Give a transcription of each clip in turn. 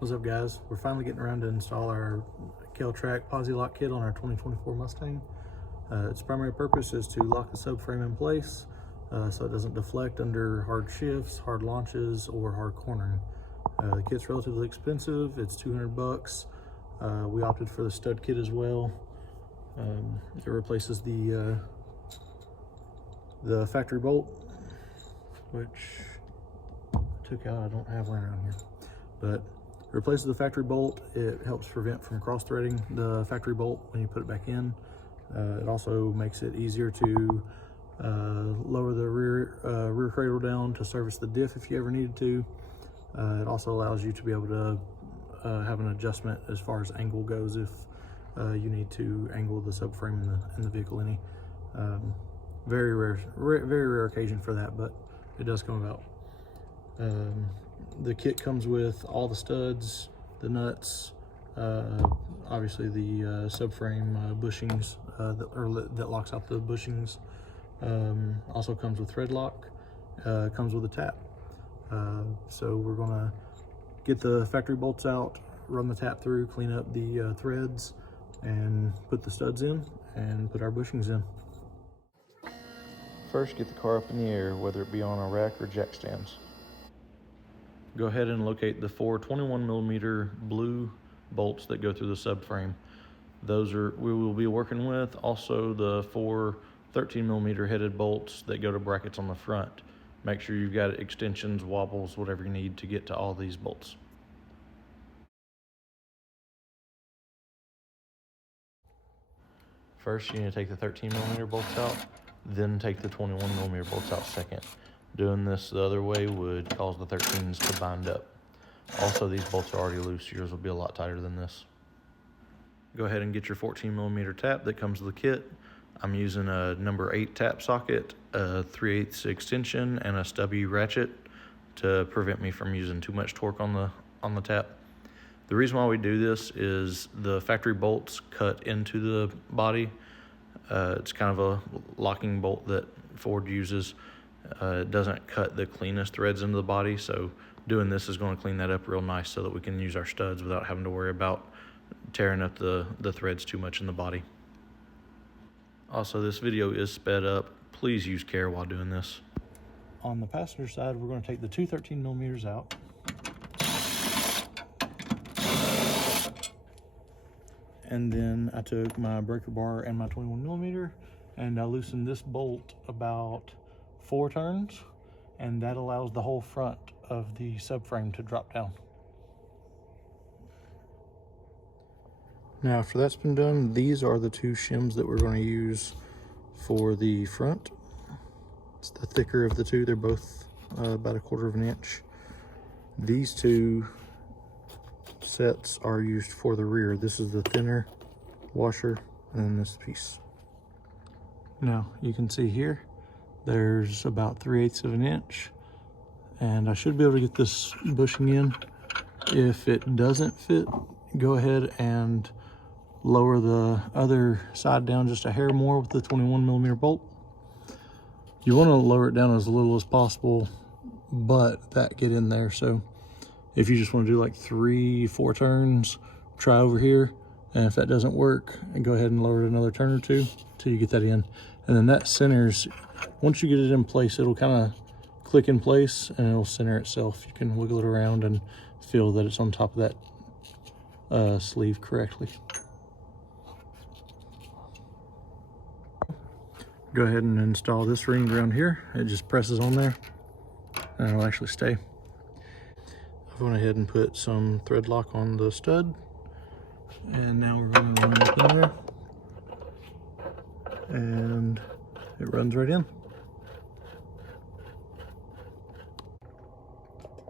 What's up, guys? We're finally getting around to install our KellTrac Posi-Lock kit on our 2024 Mustang. Its primary purpose is to lock the subframe in place so it doesn't deflect under hard shifts, hard launches, or hard cornering. The kit's relatively expensive. It's 200 bucks. We opted for the stud kit as well. It replaces the factory bolt, which I took out. I don't have one around here, but it replaces the factory bolt. It helps prevent from cross-threading the factory bolt when you put it back in. It also makes it easier to lower the rear cradle down to service the diff if you ever needed to. It also allows you to be able to have an adjustment as far as angle goes if you need to angle the subframe in the vehicle any. Very rare occasion for that, but it does come about. The kit comes with all the studs, the nuts, obviously the subframe bushings that locks out the bushings. Also comes with thread lock, comes with a tap. So we're gonna get the factory bolts out, run the tap through, clean up the threads, and put the studs in and put our bushings in. First, get the car up in the air, whether it be on a rack or jack stands. Go ahead and locate the four 21mm blue bolts that go through the subframe. Those we will be working with. Also the four 13mm headed bolts that go to brackets on the front. Make sure you've got extensions, wobbles, whatever you need to get to all these bolts. First, you need to take the 13mm bolts out, then take the 21mm bolts out second. Doing this the other way would cause the 13s to bind up. Also, these bolts are already loose. Yours will be a lot tighter than this. Go ahead and get your 14mm tap that comes with the kit. I'm using a number 8 tap socket, a 3/8 extension, and a stubby ratchet to prevent me from using too much torque on the tap. The reason why we do this is the factory bolts cut into the body. It's kind of a locking bolt that Ford uses. It doesn't cut the cleanest threads into the body, so doing this is going to clean that up real nice so that we can use our studs without having to worry about tearing up the threads too much in the body. Also, this video is sped up. Please use care while doing this. On the passenger side, we're going to take the two 13mm out. And then I took my breaker bar and my 21mm, and I loosened this bolt about 4 turns, and that allows the whole front of the subframe to drop down. Now, after that's been done, these are the 2 shims that we're going to use for the front. It's the thicker of the 2. They're both about 1/4 inch. These 2 sets are used for the rear. This is the thinner washer, and then this piece. Now, you can see here, there's about 3/8 inch, and I should be able to get this bushing in. If it doesn't fit, go ahead and lower the other side down just a hair more with the 21mm bolt. You want to lower it down as little as possible, but that get in there. So if you just want to do like 3-4 turns, try over here, and if that doesn't work, go ahead and lower it another turn or 2 till you get that in. And then that centers, once you get it in place, it'll kind of click in place and it'll center itself. You can wiggle it around and feel that it's on top of that sleeve correctly. Go ahead and install this ring around here. It just presses on there and it'll actually stay. I went ahead and put some thread lock on the stud, and now we're going to run it up in there, and it runs right in.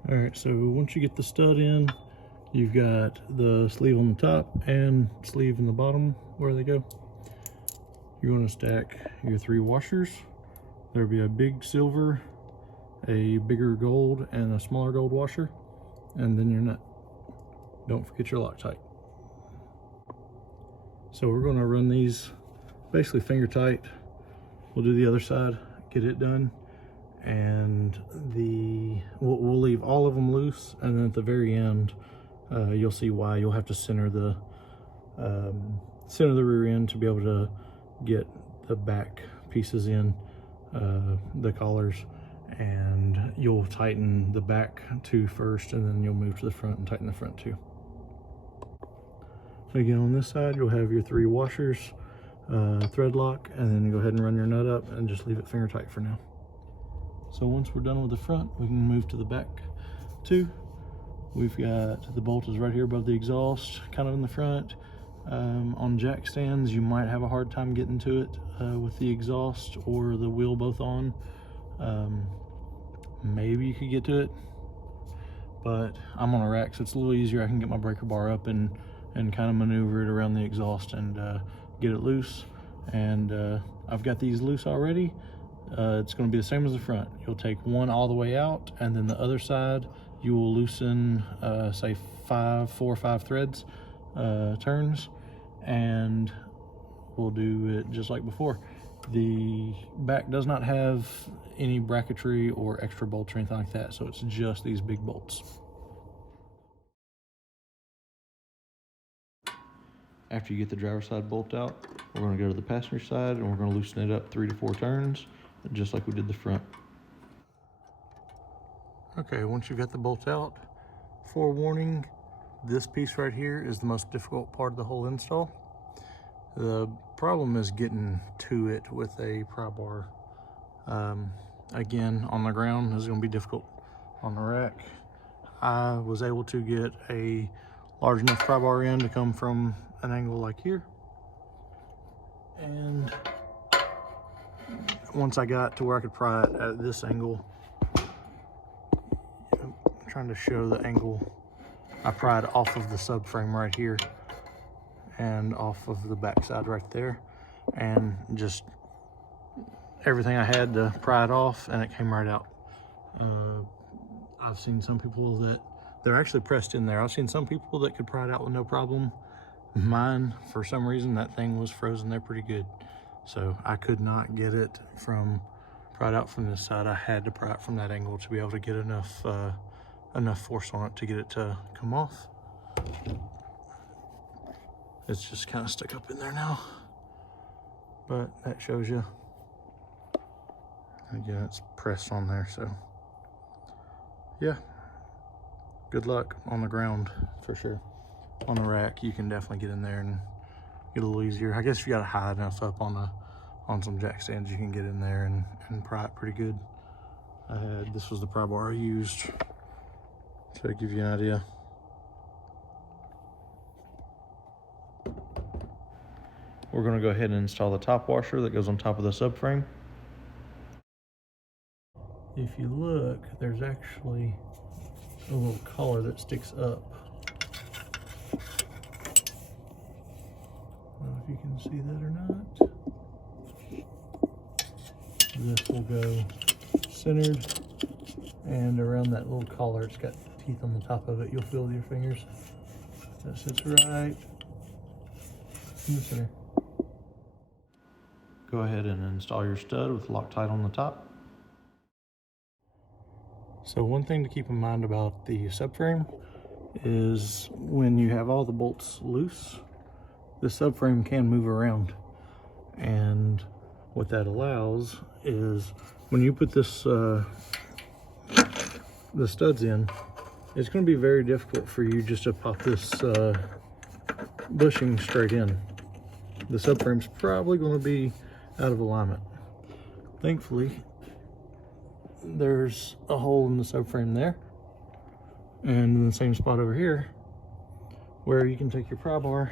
All right, so once you get the stud in, you've got the sleeve on the top and sleeve in the bottom where they go. You want to stack your 3 washers. There'll be a big silver, a bigger gold, and a smaller gold washer, and then your nut. Don't forget your Loctite. So we're going to run these basically finger tight. We'll do the other side, get it done, and we'll leave all of them loose, and then at the very end you'll see why. You'll have to center the rear end to be able to get the back pieces in, the collars, and you'll tighten the back two first, and then you'll move to the front and tighten the front two. Again, on this side, you'll have your 3 washers, thread lock, and then you go ahead and run your nut up and just leave it finger tight for now. So once we're done with the front, we can move to the back too. We've got the bolt is right here above the exhaust, kind of in the front. On jack stands, you might have a hard time getting to it with the exhaust or the wheel both on. Maybe you could get to it, but I'm on a rack, so it's a little easier. I can get my breaker bar up and kind of maneuver it around the exhaust and get it loose. And I've got these loose already. It's going to be the same as the front. You'll take one all the way out, and then the other side you will loosen say 4 or 5 threads, turns, and we'll do it just like before. The back does not have any bracketry or extra bolts or anything like that, so it's just these big bolts. After you get the driver's side bolt out, we're going to go to the passenger side and we're going to loosen it up 3 to 4 turns, just like we did the front. Okay, once you've got the bolt out, forewarning, this piece right here is the most difficult part of the whole install. The problem is getting to it with a pry bar. Again, on the ground is going to be difficult. On the rack, I was able to get a large enough pry bar in to come from an angle like here. And once I got to where I could pry it at this angle, I'm trying to show the angle, I pried off of the subframe right here and off of the backside right there, and just everything I had to pry it off, and it came right out. I've seen some people that they're actually pressed in there. I've seen some people that could pry it out with no problem. Mine, for some reason, that thing was frozen there pretty good. So I could not get it from pried out from this side. I had to pry it from that angle to be able to get enough force on it to get it to come off. It's just kind of stuck up in there now, but that shows you. Again, it's pressed on there, so yeah, good luck on the ground for sure. On the rack, you can definitely get in there and get a little easier. I guess if you got it high enough up on some jack stands, you can get in there and pry it pretty good. This was the pry bar I used to give you an idea. We're going to go ahead and install the top washer that goes on top of the subframe. If you look, there's actually a little collar that sticks up. I don't know if you can see that or not. This will go centered, and around that little collar, it's got teeth on the top of it. You'll feel with your fingers. That sits right in the center. Go ahead and install your stud with Loctite on the top. So one thing to keep in mind about the subframe is when you have all the bolts loose, the subframe can move around. And what that allows is when you put this the studs in, it's going to be very difficult for you just to pop this bushing straight in. The subframe's probably going to be out of alignment. Thankfully, there's a hole in the subframe there, and in the same spot over here where you can take your pry bar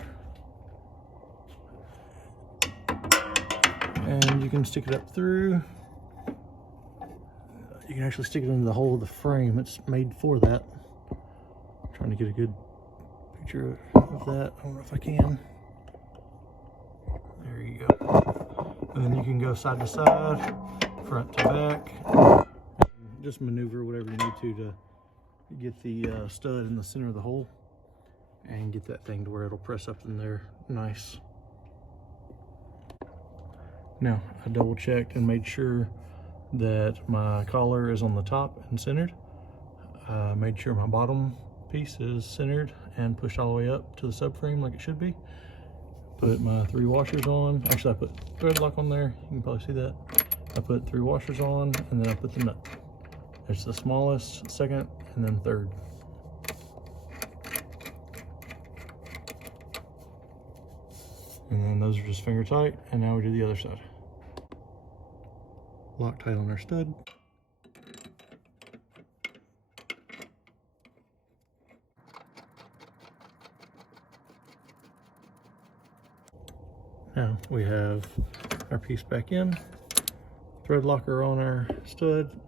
and you can stick it up through. You can actually stick it into the hole of the frame. It's made for that. I'm trying to get a good picture of that. I don't know if I can. There you go. And then you can go side to side, front to back, and just maneuver whatever you need to get the stud in the center of the hole and get that thing to where it'll press up in there nice. Now, I double checked and made sure that my collar is on the top and centered. I made sure my bottom piece is centered and pushed all the way up to the subframe like it should be. Put my 3 washers on. Actually, I put thread lock on there. You can probably see that. I put 3 washers on, and then I put the nut. It's the smallest, second, and then third. And then those are just finger tight, and now we do the other side. Loctite on our stud. Now we have our piece back in, thread locker on our stud,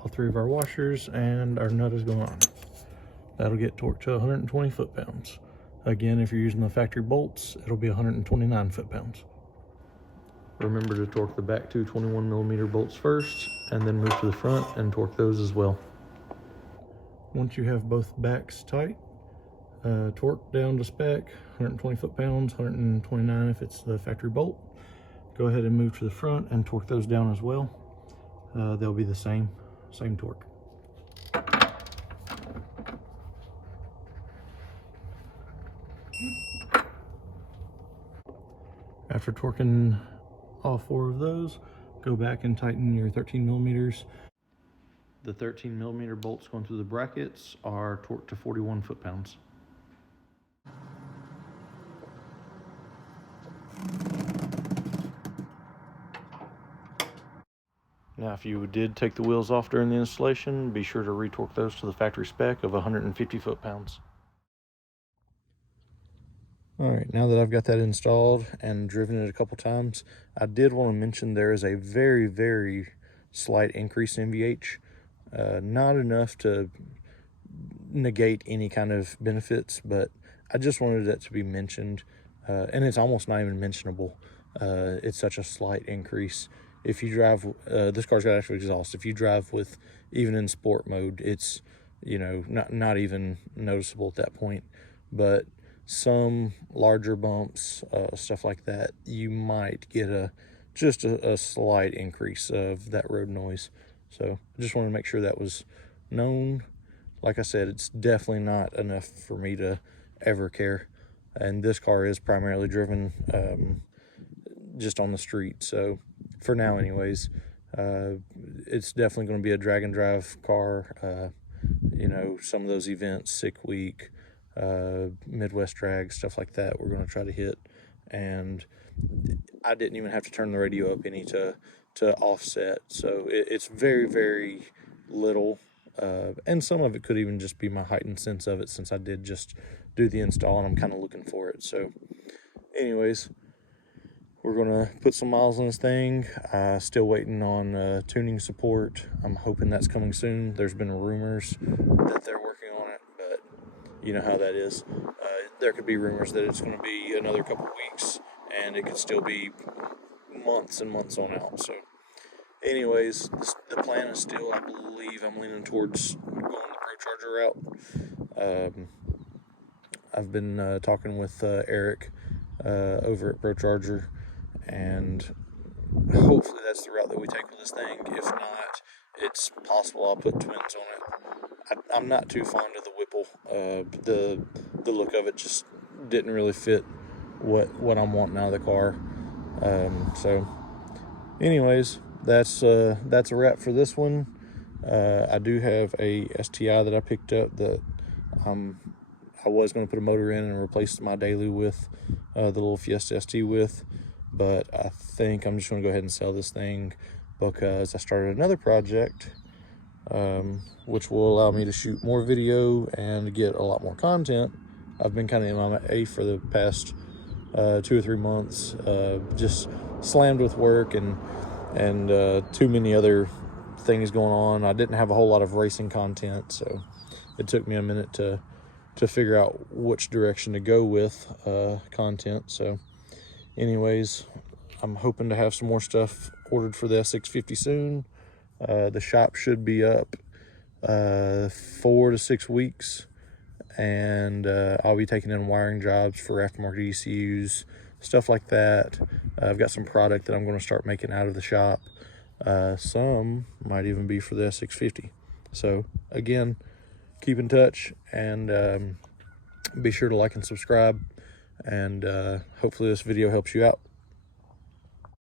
all 3 of our washers, and our nut is going on. That'll get torqued to 120 foot-pounds. Again, if you're using the factory bolts, it'll be 129 foot-pounds. Remember to torque the back 2 21mm bolts first, and then move to the front and torque those as well. Once you have both backs tight, torque down to spec, 120 foot-pounds, 129 if it's the factory bolt. Go ahead and move to the front and torque those down as well. They'll be the same torque. After torquing all 4 of those, go back and tighten your 13mm. The 13mm bolts going through the brackets are torqued to 41 foot-pounds. Now, if you did take the wheels off during the installation, be sure to retorque those to the factory spec of 150 foot-pounds. All right, now that I've got that installed and driven it a couple times, I did want to mention there is a very, very slight increase in NVH. Not enough to negate any kind of benefits, but I just wanted that to be mentioned. And it's almost not even mentionable. It's such a slight increase. If you drive, this car's got actual exhaust. If you drive with, even in sport mode, it's, you know, not even noticeable at that point. But some larger bumps, stuff like that, you might get just a slight increase of that road noise. So I just wanted to make sure that was known. Like I said, it's definitely not enough for me to ever care. And this car is primarily driven just on the street. So for now anyways, it's definitely going to be a drag and drive car. You know, some of those events, sick week, Midwest drag, stuff like that, we're going to try to hit. And I didn't even have to turn the radio up any to offset, so it's very, very little, and some of it could even just be my heightened sense of it, since I did just do the install and I'm kind of looking for it. So anyways, we're gonna put some miles on this thing. Still waiting on tuning support. I'm hoping that's coming soon. There's been rumors that they're working on it, but you know how that is. There could be rumors that it's going to be another couple weeks, and it could still be months and months on out. So anyways, the plan is still, I believe I'm leaning towards going the Pro Charger route. I've been talking with Eric over at Pro Charger, and hopefully that's the route that we take with this thing. If not, it's possible I'll put twins on it. I'm not too fond of the Whipple. The look of it just didn't really fit what I'm wanting out of the car. So anyways, that's a wrap for this one. I do have a STI that I picked up that I was going to put a motor in and replace my Daily with, the little Fiesta ST with, but I think I'm just going to go ahead and sell this thing because I started another project, which will allow me to shoot more video and get a lot more content. I've been kind of MIA for the past 2 or 3 months, just slammed with work and too many other things going on. I didn't have a whole lot of racing content, so it took me a minute to figure out which direction to go with content. So anyways, I'm hoping to have some more stuff ordered for the S650 soon. The shop should be up 4 to 6 weeks, and I'll be taking in wiring jobs for aftermarket ECUs, stuff like that. I've got some product that I'm going to start making out of the shop. Some might even be for the S650. So again, keep in touch, and be sure to like and subscribe, and hopefully this video helps you out.